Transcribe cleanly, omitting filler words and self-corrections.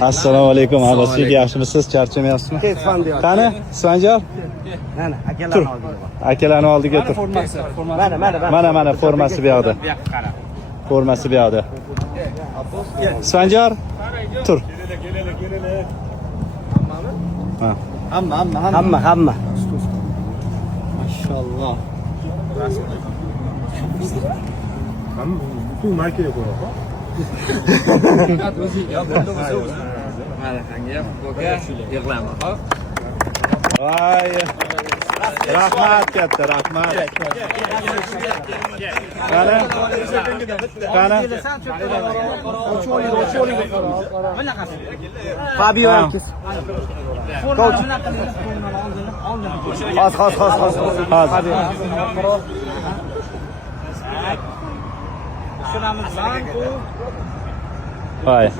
Assalomu alaykum. Abasiga yaxshimisiz? Charchamayapsizmi? Qani, Isfanjor? Mana, Tur. Akalarni oldiga tur. Mana formasi bu yoqda. Formasi bu yoqda. Isfanjor? Tur. Hamma. Maşallah. Bütün markaya koyalım. Vay. Rahmat katta, rahmat. Qani? Fabio Marquez. Xos. Vay.